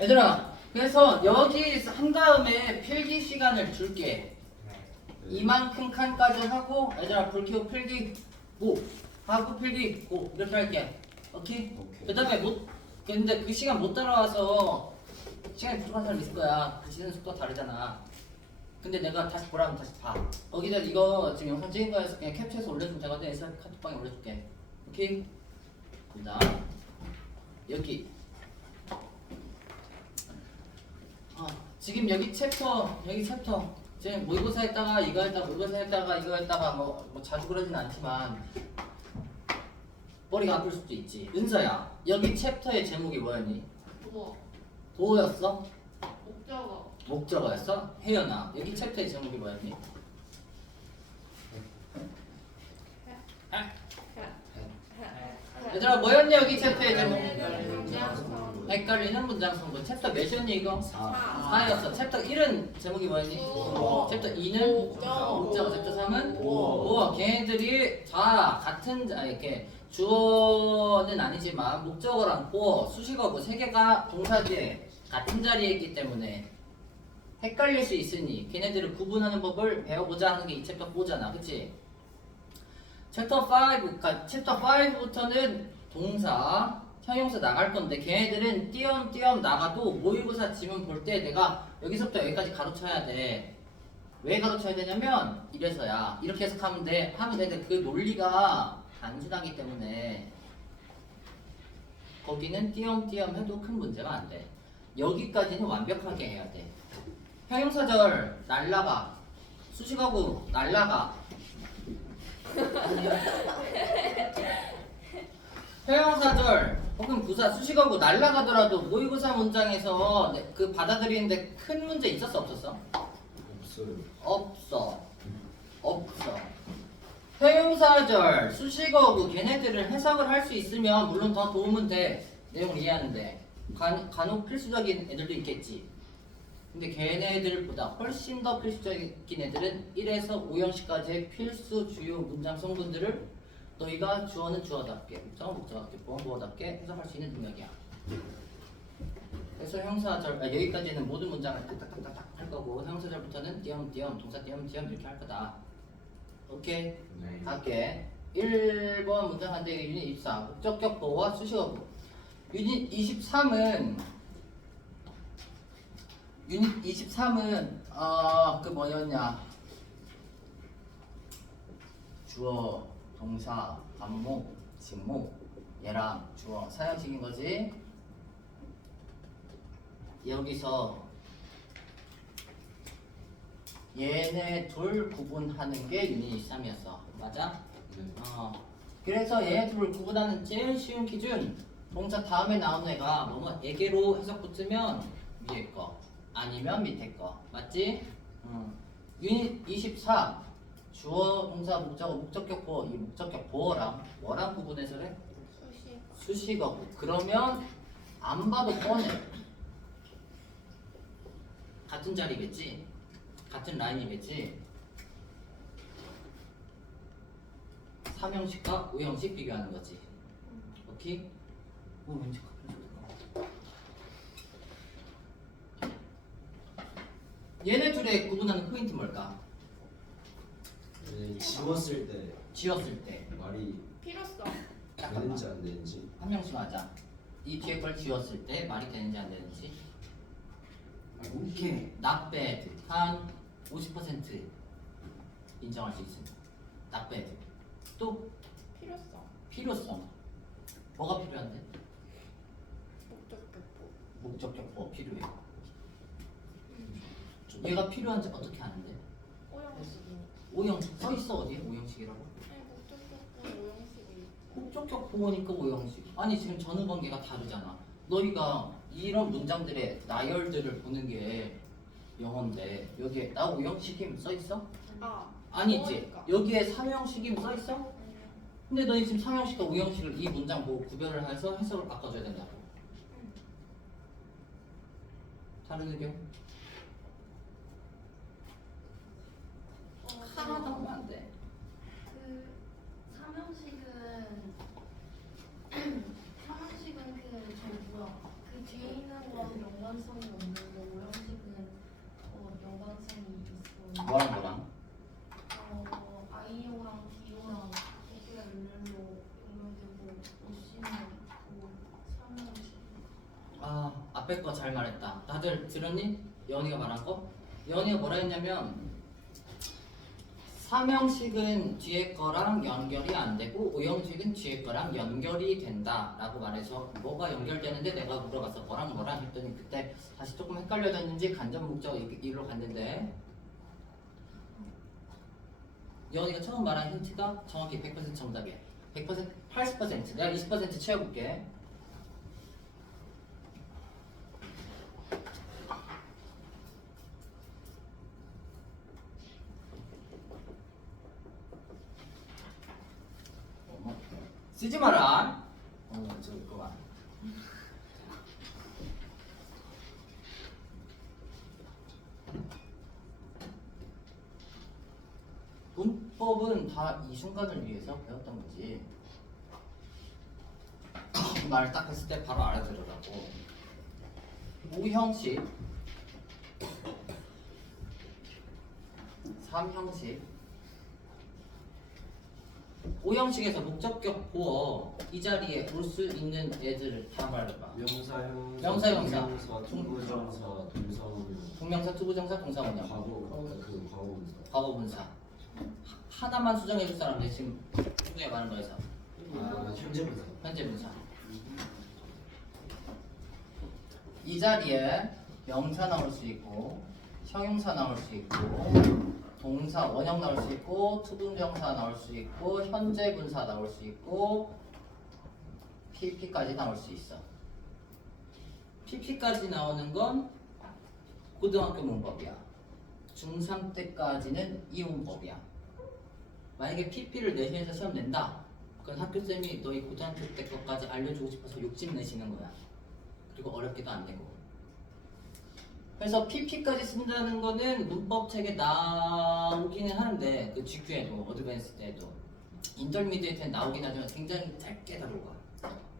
얘들아 그래서 여기 한 다음에 필기 시간을 줄게. 이만큼 칸까지 하고 얘들아 불 켜고 필기 고 하고 필기 고 이렇게 할게. 오케이? 오케이. 그 다음에 못 근데 그 시간 못 따라와서 시간이 부족한 사람 있을 거야. 그 시는 속도 다르잖아. 근데 내가 다시 보라면 다시 봐. 거기다 이거 지금 영상 찍은 거에서 그냥 캡처해서 올려주면 되거든. 에서 카톡방에 올려줄게. 오케이? 그 다음 여기 아, 지금 여기 챕터 여기 챕터 지금 모의고사 했다가 이거 했다가 모의고사 했다가 이거 했다가 뭐, 뭐 자주 그러진 않지만 머리가 아플 수도 있지 은서야 여기 챕터의 제목이 뭐였니? 뭐 도였어? 목적어 목적어였어? 혜연아 여기 챕터의 제목이 뭐였니? 얘들아 뭐였니 여기 챕터의 제목? 헷갈리는 문장 성분 챕터 몇이었니 이거? 사. 4였어 챕터 1은 제목이 뭐였니? 오. 챕터 2는? 목적어. 목적어 챕터 3은? 오. 오 걔네들이 다 같은 자 이렇게 주어는 아니지만 목적어랑 보어 수식어고 세 개가 동사 뒤에 같은 자리에 있기 때문에 헷갈릴 수 있으니 걔네들을 구분하는 법을 배워보자 하는 게 이 챕터 4잖아 그치? 챕터 5, 그러니까 챕터 5부터는 동사, 형용사 나갈 건데 걔네들은 띄엄띄엄 나가도 모의고사 지문 볼 때 내가 여기서부터 여기까지 가로쳐야 돼. 왜 가로쳐야 되냐면 이래서야 이렇게 해석하면 돼 하면 되는데 그 논리가 단순하기 때문에 거기는 띄엄띄엄 해도 큰 문제가 안 돼. 여기까지는 완벽하게 해야 돼. 형용사절 날라가 수식하고 날라가 회용사절 혹은 부사 수식하고 날라가더라도 모의고사 문장에서 내- 그 받아들이는데 큰 문제 있었어 없었어? 없어요. 없어. 없어. 회용사절 수식어고 걔네들을 해석을 할 수 있으면 물론 더 도움은 돼. 내용을 이해하는데. 간, 간혹 필수적인 애들도 있겠지 근데 걔네들보다 훨씬 더 필수적인 애들은 1에서 5형식까지의 필수 주요 문장 성분들을 너희가 주어는 주어답게, 목적은 목적답게, 보어는 보어답게 해석할 수 있는 능력이야. 그래서 형사절 아, 여기까지는 모든 문장을 딱딱딱딱 할 거고 형사절부터는 띄엄띄엄 동사 띄엄띄엄 이렇게 할 거다. 오케이. 네. 갈게. 1번 문장 한대 유닛 24 목적격 보호와 수식어부 유닛 23은 유닛 23은 어 그 뭐였냐? 주어 동사 반목 진목 얘랑 주어. 사형식인 거지? 여기서 얘네 둘 구분하는 게 유닛 23이었어. 맞아? 네. 어, 그래서 얘네들을 구분하는 제일 쉬운 기준 동사 다음에 나오는 애가 뭐뭐 에게로 해석 붙으면 위에 거 아니면 밑에 거 맞지? 응. 유닛 24 주어 동사 목적어 목적격 보어 이 목적격 보어랑 뭐랑 구분해서 그래? 수식 수식어고 그러면 안 봐도 뻔해 같은 자리겠지? 같은 라인이겠지? 삼형식과 우형식 비교하는 거지 오케이? 오 왠지 가끔 좋다. 얘네 둘의 구분하는 포인트 뭘까? 네, 지웠을 때 지었을 때 말이 필요성 되는지 안 되는지. 한 명씩 하자. 이 뒤에 걸 지웠을 때 말이 되는지 안 되는지. 오케이. bad. 한50% 인정할 수 있습니다. bad. 또 필요성 필요성. 뭐가 필요한데? 목적격보 목적격 뭐 필요해. 얘가 필요한지 어떻게 아는데? 오형식 써 있어 어디에 오형식이라고? 목적격보 목적격 보호니까 오형식. 아니 지금 전후 관계가 다르잖아. 너희가 이런 문장들의 나열들을 보는 게 영어인데 여기에 나 오형식임 써 있어? 아 아니지. 여기에 삼형식임 써 있어? 근데 너희 지금 삼형식과 오형식을 이 문장 보고 구별을 해서 해석을 바꿔줘야 된다고. 다른 의견? 어, 하나도 하면 안 돼. 그 삼형식은 삼형식은 그저 뭐야 그 뒤에 있는 거랑 연관 연관성이 없는데 오형식은 어, 연관성이 있어. 뭐랑 뭐랑? 어, 아이오랑 디오랑 X가 일렬로 연결되고 오씨는 있고 삼형식. 아 앞에 거 잘 말했다. 다들 들었니? 여원이가 말한 거? 여원이가 뭐라 했냐면 삼형식은 뒤에 거랑 연결이 안 되고 오형식은 뒤에 거랑 연결이 된다라고 말해서 뭐가 연결되는데 내가 물어봤어 뭐랑 뭐랑 했더니 그때 다시 조금 헷갈려졌는지 간접 목적 이- 이로 갔는데 여원이가 처음 말한 힌트가 정확히 100% 정답이야 100% 80% 내가 20% 채워볼게 어머, 쓰지 마라. 어, 저 이거 봐. 문법은 다 이 순간을 위해서 배웠던 거지. 말 딱 했을 때 바로 알아들으라고. 우형식, 삼형식, 오형식에서 목적격 보어 이 자리에 올 수 있는 애들을 다 말해봐. 명사 형사 명사, 형사. 명사 투부정사 동사원형 동명사, 투부정사, 동사원형, 과거 그 과거분사 과거분사. 하나만 수정해 줄 사람들 지금 중에 많은 거에서 아 현재분사 현재 분사. 이 자리에 명사 나올 수 있고 형용사 나올 수 있고 동사 원형 나올 수 있고 투분정사 나올 수 있고 현재 분사 나올 수 있고 PP까지 나올 수 있어. PP까지 나오는 건 고등학교 문법이야. 중3 때까지는 이 문법이야. 만약에 PP를 내신에서 시험 낸다. 그건 학교 쌤이 너희 고등학교 때 것까지 알려주고 싶어서 욕심 내시는 거야. 그리고 어렵기도 안 되고. 그래서 PP까지 쓴다는 거는 문법 책에 나오기는 하는데 그 GQ에도 어드밴스 때도 인터미디에이트에 나오긴 하지만 굉장히 짧게 다루고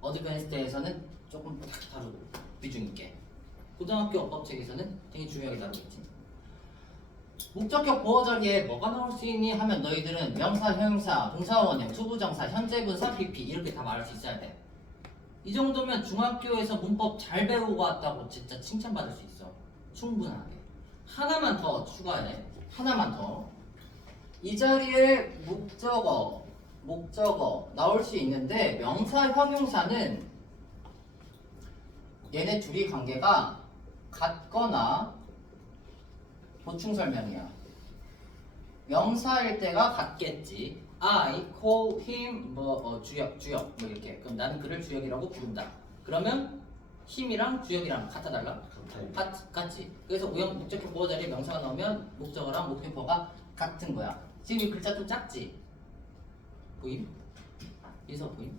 어드밴스 때에서는 조금 딱 다루고 비중 있게 고등학교 어법 책에서는 되게 중요하게 다루겠지. 목적격 보호 자리에 뭐가 나올 수 있니 하면 너희들은 명사, 형용사, 동사원형, 투부정사, 현재분사, PP 이렇게 다 말할 수 있어야 돼. 이 정도면 중학교에서 문법 잘 배우고 왔다고 진짜 칭찬받을 수 있어. 충분하게. 하나만 더 추가해. 하나만 더. 이 자리에 목적어, 목적어 나올 수 있는데 명사, 형용사는 얘네 둘이 관계가 같거나 보충 설명이야. 명사일 때가 같겠지. I call him 뭐 어, 주역 주역 뭐 이렇게. 그럼 나는 그를 주역이라고 부른다. 그러면 힘이랑 주역이랑 같아 달라? 같, 같지. 그래서 우형 목적격 보호 자리에 명사가 나오면 목적어랑 목표어가 같은 거야. 지금 이 글자 좀 작지? 보임? 민서 보임?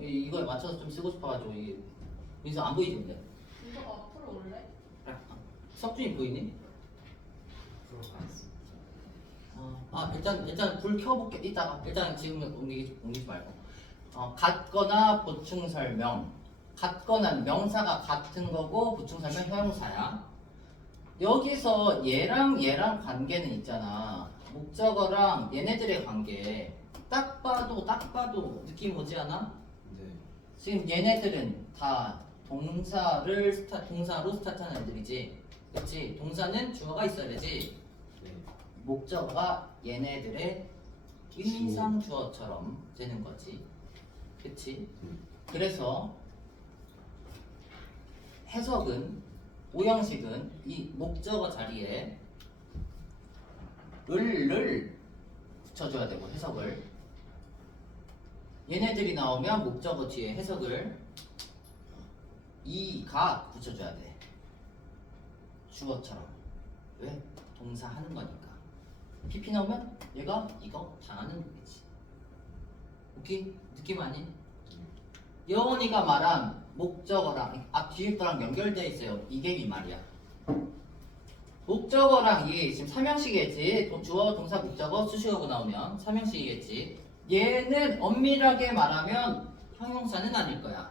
이- 이거에 맞춰서 좀 쓰고 싶어가지고 이 민서 안 보이지 근데? 이거 앞으로 올래? 석준이 보이니? 어, 아 일단 일단 불 켜볼게 이따가 일단 지금 옮기지 옮기지 말고 어, 같거나 보충 설명 같거나 명사가 같은 거고 설명 형용사야 여기서 얘랑 얘랑 관계는 있잖아 목적어랑 얘네들의 관계 딱 봐도 딱 봐도 느낌 오지 않아? 네 지금 얘네들은 다 동사를 스타 동사로 스타트하는 애들이지 그렇지 동사는 주어가 있어야 되지 네. 목적어가 얘네들의 의미상 주어처럼 되는 거지. 그치? 음. 그래서 해석은 오형식은 이 목적어 자리에 을을 붙여줘야 되고 해석을 얘네들이 나오면 목적어 뒤에 해석을 이가 붙여줘야 돼 주어처럼 왜? 동사 하는 거니까 PP 나오면 얘가 이거 당하는 거지 오케이? 느낌 아니? 여원이가 말한 목적어랑 앞 뒤에 거랑 연결돼 있어요 이게 이 말이야 목적어랑 이게 지금 삼형식이겠지 도- 주어 동사 목적어 수식어고 나오면 삼형식이겠지 얘는 엄밀하게 말하면 형용사는 아닐 거야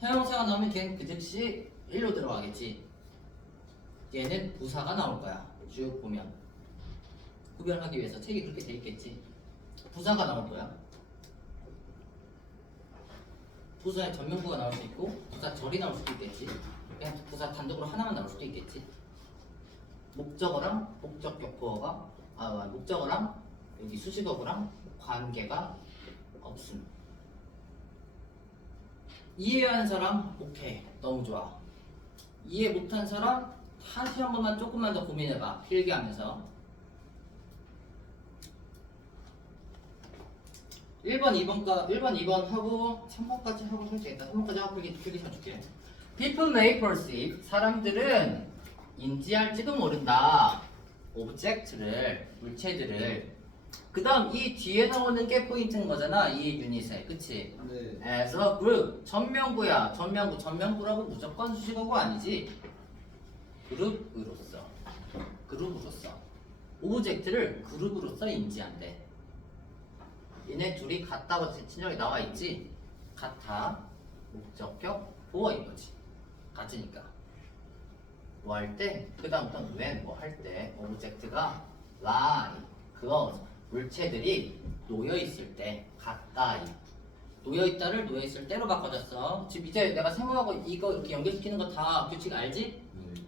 형용사가 나오면 걔는 그 즉시 1로 들어가겠지. 얘는 부사가 나올 거야. 쭉 보면 구별하기 위해서 책이 그렇게 돼 있겠지. 부사가 나올 거야. 부사의 전명구가 나올 수 있고 부사 절이 나올 수도 있겠지. 그냥 부사 단독으로 하나만 나올 수도 있겠지. 목적어랑 목적 격보어가 아 목적어랑 여기 수식어구랑 관계가 없음. 이해한 사람 오케이 너무 좋아. 이해 못한 사람 다시 한 번만 조금만 더 고민해봐 필기하면서 1번 2번까 1번 2번 하고 3번까지 하고 하면 되겠다. 3번까지 하고 필기 필기 쳐줄게. People may perceive 사람들은 인지할지도 모른다. 오브젝트를 물체들을. 그 다음 이 뒤에 나오는 게 포인트인 거잖아 이 유닛에 그치? 네. as a group 전명구야. 전명구 전명구라고 무조건 수식어고 아니지? 그룹으로서. 그룹으로서. 오브젝트를 그룹으로서 인지한대 얘네 둘이 같다고 친절히 나와 있지 같아 목적격 보어 이거지 같으니까 뭐 할 때 그 다음부터 when 뭐 할 때 오브젝트가 lie 그거 물체들이 놓여 있을 때 같다 놓여 있다를 놓여 있을 때로 바꿔줬어. 지금 이제 내가 세모하고 이거 이렇게 연결시키는 거 다 규칙 알지? 네.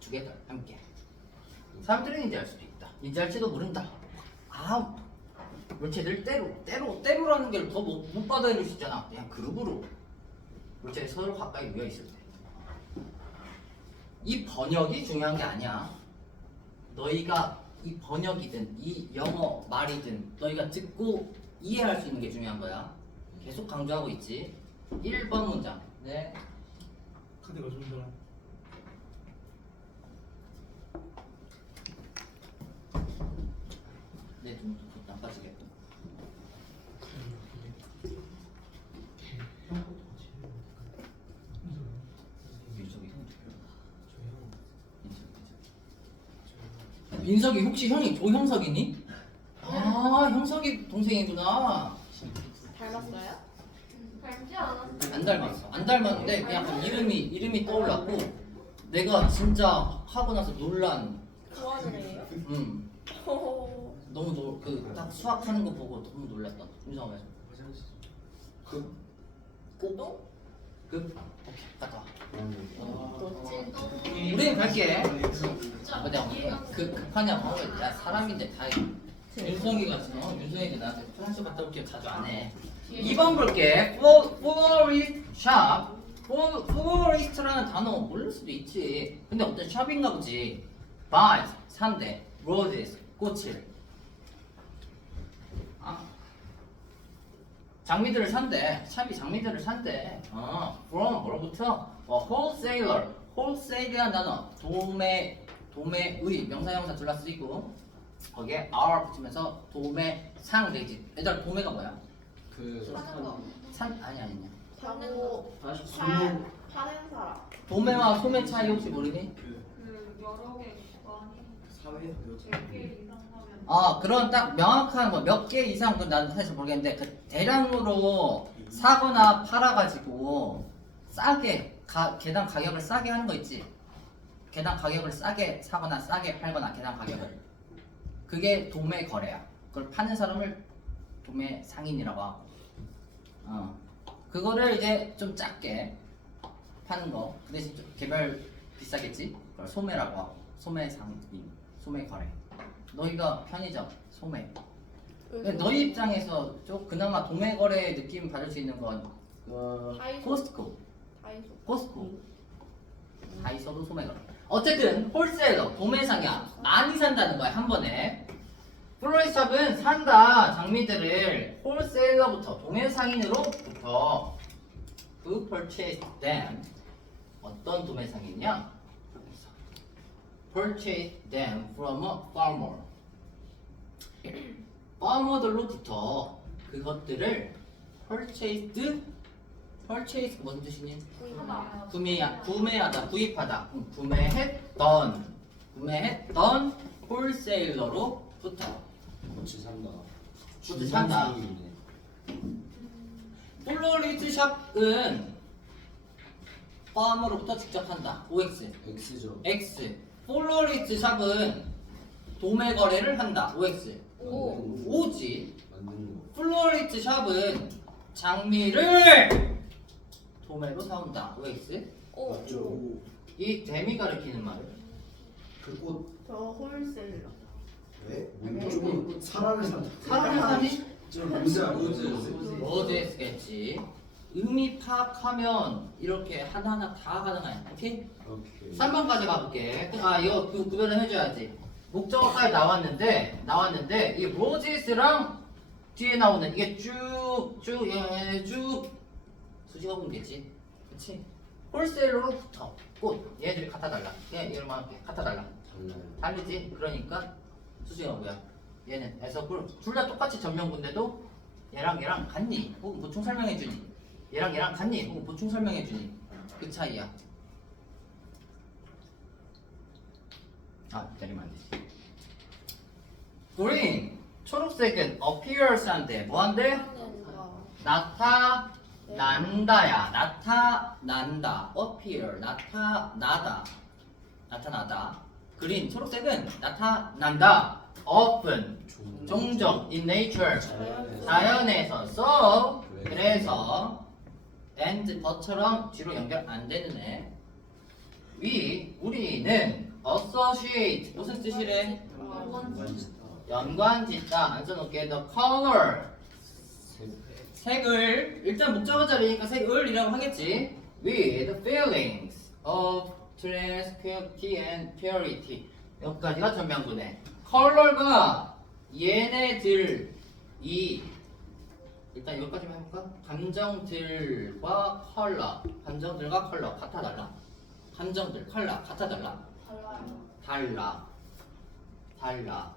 두개더 함께. 사람들은 인지할 수도 있다. 인지할지도 모른다. 아 물체들 때로 때로 때로라는 게 더 못 받아들일 수 있잖아. 그냥 그룹으로 물체들 서로 가까이 놓여 있을 때. 이 번역이 중요한 게 아니야. 너희가 이 번역이든 이 영어 말이든 너희가 듣고 이해할 수 있는 게 중요한 거야. 계속 강조하고 있지. 1번 문장. 네. 카드가 좀 더. 네, 좀 나빠지게. 민석이 혹시 형이 조형석이니? 아, 형석이 동생이구나. 닮았어요? 닮지 않았어. 안 닮았어. 안 닮았는데 그냥 그 이름이 이름이 떠올랐고 내가 진짜 하고 나서 놀란. 좋아하는 애예요? 음. 너무 그딱 수학하는 거 보고 너무 놀랐다. 윤성아. 화장실. 그 또? 그 오케이 갔다 와. 우리는 갈게. 이해가 그 급하냐 뭐? 야 사람인데 다 윤성이가 어 윤성이가 나한테 화장실 갔다 올게 자주 안 해. 2번 볼게. florist shop. florist라는 단어 모를 수도 있지. 근데 어떤 샵인가 보지. buy 산대. roses 꽃을. 아. 장미들을 산대. 샵이 장미들을 산대. 어, from 뭐로부터? 어, wholesaler. wholesale이라는 단어. 도매, 도매의 명사 형사 둘 다 쓰이고 거기에 r 붙이면서 도매상 되지. 얘들아 도매가 뭐야? 그 사는 거. 산 아니 아니 아니. 사고 다시 사 구는 파는 사람. 도매와 소매 차이 혹시 모르니? 그그 여러 개 많이 사회 이상 아 그런 딱 명확한 뭐몇개 이상 그건 난 사실 모르겠는데 그 대량으로 사거나 팔아가지고 싸게 가, 개당 가격을 싸게 하는 거 있지. 개당 가격을 싸게 사거나 싸게 팔거나 개당 가격을 그게 도매 거래야. 그걸 파는 사람을 도매 상인이라고 하고. 어 그거를 이제 좀 작게 파는 거. 그 대신 좀 개별 비싸겠지. 그걸 소매라고 하고 소매 상인, 소매 거래. 너희가 편의점, 소매. 근데 너희 입장에서 좀 그나마 도매 거래 느낌 받을 수 있는 건 그, 다이소. 코스트코, 다이소. 코스트코. 다이소도 소매 거래. 어쨌든 홀세일러, 도매상이야. 많이 산다는 거야 한 번에. 플로리샵은 산다 장미들을 홀세일러부터 도매상인으로부터 그 purchase them 어떤 도매상이냐? Purchase them from a farmer. farmer들로부터 그것들을 purchased purchase 무슨 뜻이니? 구입하다. 구매하, 구매하다, 구입하다, 음, 구매했던, 구매했던 홀세일러로부터 꽃이 산다. 꽃이 산다. 중성상이네. 플로리스트 샵은 빰으로부터 직접 한다. OX. X죠. X. 폴로리스 샵은 도매 거래를 한다. OX. 오. 만드는 거. 플로리스 샵은 장미를 도매로 사온다. OX. 오. 맞죠. 이 재미 가리키는 말. 그꽃 저 홀셀러. 왜? 아니, 좀 사람을 사. 사람을 사니? 좀 로즈 로즈. 로제스겠지. 의미 파악하면 이렇게 하나하나 다 가능해. 오케이? 오케이. 3번까지 가볼게. 아, 이거 그 구별을 해줘야지. 목적어까지 나왔는데, 나왔는데, 이 로지스랑 뒤에 나오는 이게 쭉, 쭉, 예, 쭉, 수식어 문제지. 그치? 홀셀러로 붙어. 꽃. 얘들이 갖다 달라. 얘, 이름만 할게. 갖다 달라. 달라요. 다르지? 그러니까 수식어 뭐야? 얘는 에서불. 둘다 똑같이 전명군데도 얘랑 얘랑 같니? 혹은 보충 설명해주니? 얘랑 얘랑 같니? 혹은 보충 설명해주니? 그 차이야. 아, 기다리면 안 되지. green. 초록색은 appearance한테 뭐한대? 나타난다야. 나타난다. appear. 나타나다. 나타나다. 그린. 초록색은 나타난다. often. 종- 종종. in nature. 자연에서. so. 그래. 그래서 and but처럼 뒤로 연결 안 되는 애. we. 우리는 associate. 무슨 뜻이래? 만지다. 연관 짓다. 안 써놓게 the color. 색을 일단 목적어 자리니까 색을이라고 하겠지. With feelings of tranquility and purity. 여기까지가 전명분해. 컬러가 얘네들이 일단 여기까지만 해볼까? 감정들과 컬러, 감정들과 컬러 같아 달라. 감정들, 컬러 같아 달라. 달라요. 달라. 달라.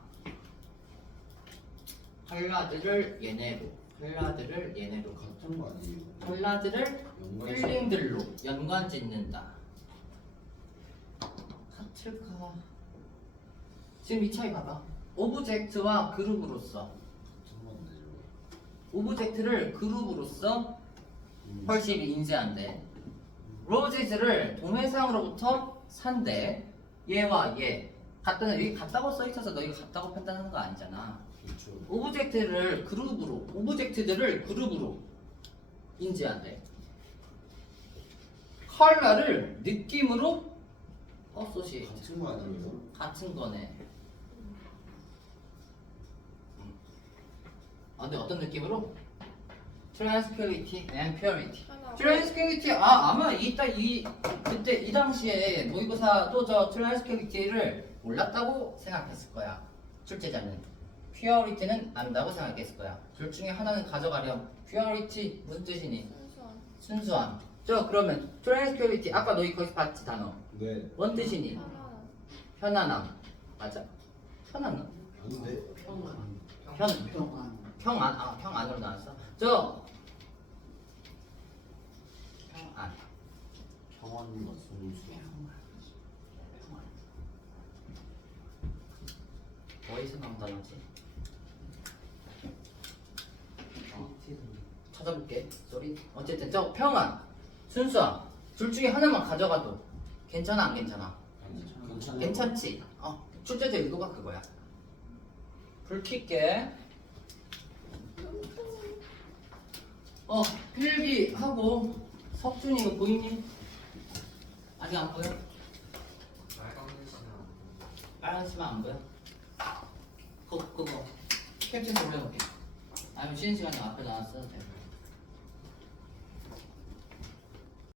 컬러들을 얘네로, 컬러들을 얘네로. 같은 거 아니에요? 연관. 필링들로 연관 짓는다. 같을까? 지금 이 차이 봐봐. 오브젝트와 그룹으로서 같은 건데요. 오브젝트를 그룹으로서 음. 훨씬 인쇄한대. 로지즈를 동해상으로부터 산대. 얘와 얘. 같다는 여기 같다고 써 있어서 너희가 같다고 판단하는 거 아니잖아. 그렇죠. 오브젝트를 그룹으로, 오브젝트들을 그룹으로 인지한대. 컬러를 느낌으로 어소시 같은 거 아니에요? 같은 거네. 음. 아, 근데 어떤 느낌으로? Tranquility and purity. Tranquility 아 아마 이따 이 그때 이 당시에 모의고사 또저 Tranquility를 몰랐다고 생각했을 거야. 출제자는 Purity는 안다고 생각했을 거야. 둘 중에 하나는 가져가렴. Purity 무슨 뜻이니? 순수한. 순수함. 저 그러면 Tranquility 아까 너희 거기서 봤지 단어. 네. 뭔 뜻이니? 편안함. 맞아? 편안함? 아닌데. 평안. 편 평안. 평안 아 평안으로 나왔어. 저 평안. 평안과 순수. 어디서 나온 단어지? 어, 찾아볼게. 쏘리. 어쨌든 저 평안, 순수함 둘 중에 하나만 가져가도 괜찮아 안 괜찮아? 괜찮아요. 괜찮지. 어 출제자 의도가 그거야. 불 켤게. 어 필기하고 석준이 이거 보이니? 아직 안 보여? 빨간 시만 안 보여? 그거 그거 캡처해서 올려놓을게. 아니면 쉬는 시간에 앞에 나왔어도 돼.